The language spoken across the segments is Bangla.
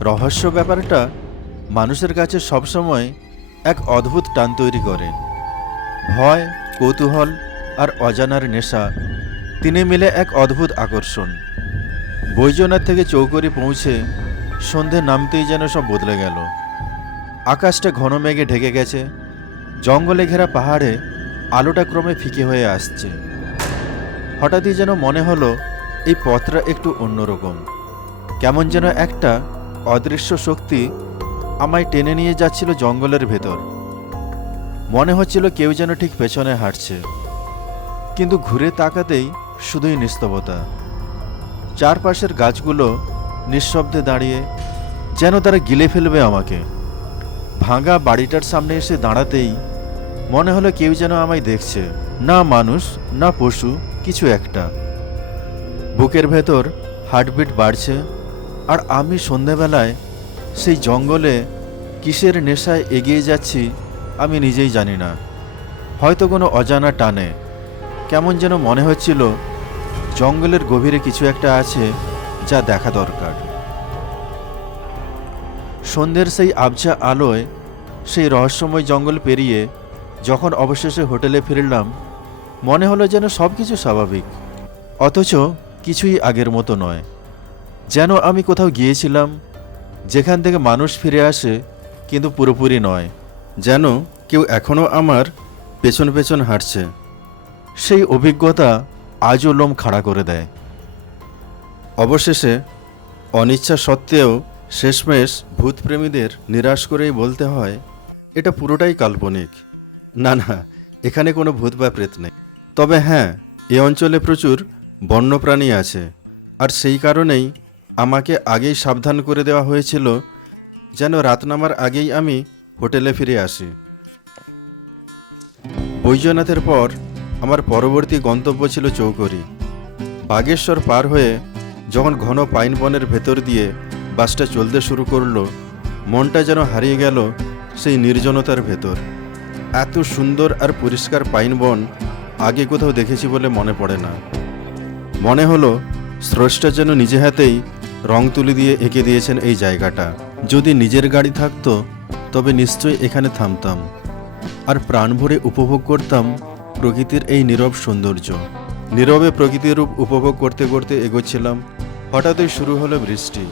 রহস্য ব্যাপারটা মানুষের কাছে সবসময় এক অদ্ভুত টান তৈরি করে। ভয়, কৌতূহল আর অজানার নেশা তিনি মিলে এক অদ্ভুত আকর্ষণ। বৈজনাথ থেকে চৌকরি পৌঁছে সন্ধে নামতেই যেন সব বদলে গেল। আকাশটা ঘন মেঘে ঢেকে গেছে, জঙ্গলে ঘেরা পাহাড়ে আলোটা ক্রমে ফিকে হয়ে আসছে। হঠাৎই যেন মনে হলো, এই পথটা একটু অন্যরকম। কেমন যেন একটা অদৃশ্য শক্তি আমায় টেনে নিয়ে যাচ্ছিল জঙ্গলের ভেতর। মনে হচ্ছিল কেউ যেন ঠিক পেছনে হাঁটছে। কিন্তু ঘুরে তাকাতেই শুধুই নিস্তবতা চারপাশের গাছগুলো নিঃশব্দে দাঁড়িয়ে যেন তারা গিলে ফেলবে আমাকে। ভাঙা বাড়িটার সামনে এসে দাঁড়াতেই মনে হলো কেউ যেন আমায় দেখছে। না মানুষ, না পশু, কিছু একটা। বুকের ভেতর হার্টবিট বাড়ছে আর আমি সন্ধেবেলায় সেই জঙ্গলে কিসের নেশায় এগিয়ে যাচ্ছি, আমি নিজেই জানি না। হয়তো কোনো অজানা টানে। কেমন যেন মনে হচ্ছিল জঙ্গলের গভীরে কিছু একটা আছে যা দেখা দরকার। সন্ধ্যের সেই আবছা আলোয় সেই রহস্যময় জঙ্গল পেরিয়ে যখন অবশেষে হোটেলে ফিরলাম, মনে হলো যেন সব কিছু স্বাভাবিক। অথচ কিছুই আগের মতো নয়। যেন আমি কোথাও গিয়েছিলাম যেখান থেকে মানুষ ফিরে আসে কিন্তু পুরোপুরি নয়। যেন কেউ এখনও আমার পেছন পেছন হাঁটছে। সেই অভিজ্ঞতা আজও লোম খাড়া করে দেয়। অবশেষে অনিচ্ছা সত্ত্বেও শেষমেশ ভূতপ্রেমীদের নিরাশ করেই বলতে হয় এটা পুরোটাই কাল্পনিক। না না এখানে কোনো ভূত বা প্রেত নেই। তবে হ্যাঁ এ অঞ্চলে প্রচুর বন্যপ্রাণী আছে আর সেই কারণেই আমাকে আগেই সাবধান করে দেওয়া হয়েছিল যেন রাত নামার আগেই আমি হোটেলে ফিরে আসি। বৈদ্যনাথের পর আমার পরবর্তী গন্তব্য ছিল চৌকরি বাগেশ্বর পার হয়ে যখন ঘন পাইন বনের ভেতর দিয়ে বাসটা চলতে শুরু করল, মনটা যেন হারিয়ে গেল সেই নির্জনতার ভেতর। এত সুন্দর আর পরিষ্কার পাইন বন আগে কোথাও দেখেছি বলে মনে পড়ে না। মনে হলো স্রষ্টা যেন নিজে হাতেই রং তুলি দিয়ে এঁকে দিয়েছেন এই জায়গাটা। যদি নিজের গাড়ি থাকতো, তবে নিশ্চয়ই এখানে থামতাম। আর প্রাণ ভরে উপভোগ করতাম প্রকৃতির এই নীরব সৌন্দর্য। নীরবে প্রকৃতির রূপ উপভোগ করতে করতে এগোচ্ছিলাম। হঠাৎই শুরু হলো বৃষ্টি।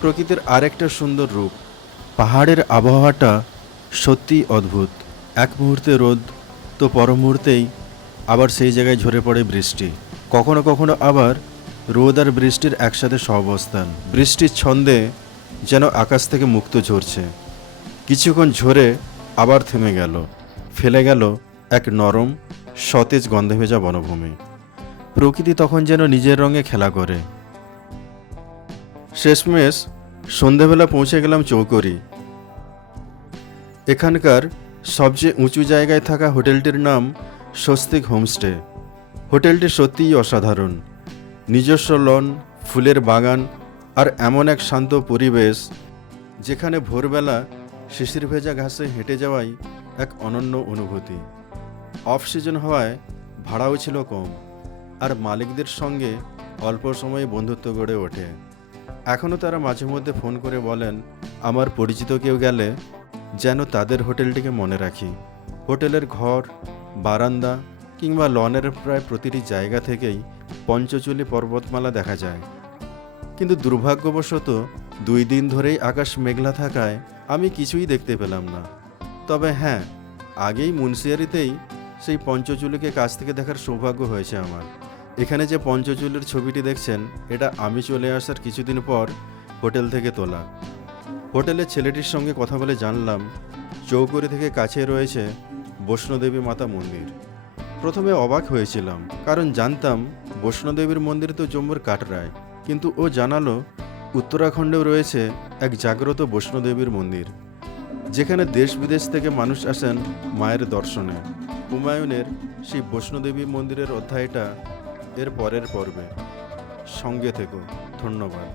প্রকৃতির আরেকটা সুন্দর রূপ। পাহাড়ের আবহাওয়াটা সত্যিই অদ্ভুত। এক মুহূর্তে রোদ, তো পর মুহূর্তেই আবার সেই জায়গায় ঝরে পড়ে বৃষ্টি। কখনো কখনো আবার রোদ আর বৃষ্টির একসাথে সহাবস্থান। বৃষ্টির ছন্দে যেন আকাশ থেকে মুক্ত ঝরছে। কিছুক্ষণ ঝরে আবার থেমে গেল। ফেলে গেল এক নরম, সতেজ গন্ধে ভেজা বনভূমি। প্রকৃতি তখন যেন নিজের রঙে খেলা করে। শেষমেশ সন্ধেবেলা পৌঁছে গেলাম চৌকরি এখানকার সবচেয়ে উঁচু জায়গায় থাকা হোটেলটির নাম স্বস্তিক হোমস্টে। হোটেলটি সত্যিই অসাধারণ। নিজস্ব লন, ফুলের বাগান আর এমন এক শান্ত পরিবেশ যেখানে ভোরবেলা শিশির ভেজা ঘাসে হেঁটে যাওয়াই এক অনন্য অনুভূতি। অফ সিজন হওয়ায় ভাড়াও ছিল কম আর মালিকদের সঙ্গে অল্প সময়ে বন্ধুত্ব গড়ে ওঠে। এখনও তারা মাঝে মধ্যে ফোন করে বলেন, আমার পরিচিত কেউ গেলে যেন তাদের হোটেলটিকে মনে রাখি। হোটেলের ঘর, বারান্দা কিংবা লনের প্রায় প্রতিটি জায়গা থেকেই পঞ্চচুলি পর্বতমালা দেখা যায়। কিন্তু দুর্ভাগ্যবশত দুই দিন ধরেই আকাশ মেঘলা থাকায় আমি কিছুই দেখতে পেলাম না। তবে হ্যাঁ আগেই মুন্সিয়ারিতেই সেই পঞ্চচুলিকে কাছ থেকে দেখার সৌভাগ্য হয়েছে আমার। এখানে যে পঞ্চচুলির ছবিটি দেখছেন, এটা আমি চলে আসার কিছুদিন পর হোটেল থেকে তোলা। হোটেলের ছেলেটির সঙ্গে কথা বলে জানলাম চৌকুরি থেকে কাছে রয়েছে বৈষ্ণোদেবী মাতা মন্দির। প্রথমে অবাক হয়েছিলাম, কারণ জানতাম বৈষ্ণোদেবীর মন্দির তো জম্মুর কাটরায় কিন্তু ও জানালো, উত্তরাখণ্ডেও রয়েছে এক জাগ্রত বৈষ্ণোদেবীর মন্দির, যেখানে দেশ বিদেশ থেকে মানুষ আসেন মায়ের দর্শনে। হুমায়ুনের সেই বৈষ্ণোদেবী মন্দিরের অধ্যায়টা এর পরের পর্বে। সঙ্গে থেকো, ধন্যবাদ।